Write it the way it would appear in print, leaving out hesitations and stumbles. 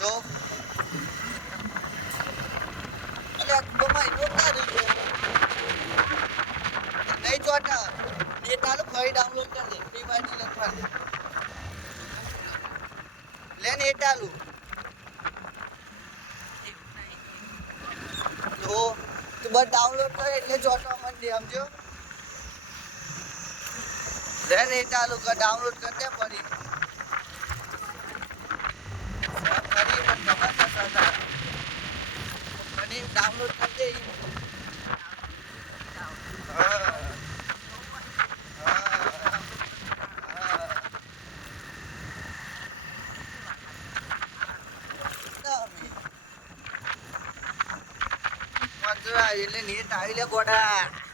તો અલ્યા ગોમાં નોતા રહી નહીં ચોટા નેટ આલું ફરી ડાઉનલોડ કરી દે ફ્રી ફાયર ડિલીટ કરી લે નેટ આલું તો તું બસ ડાઉનલોડ કરે એટલે ચોટા મને સમજો લે નેટ આલું કર ડાઉનલોડ કરી દે ફરી ફરી પણ ખબર ના થતા ફરી ડાઉનલોડ કરી દે એટલે નેટ આવી લે ગોડા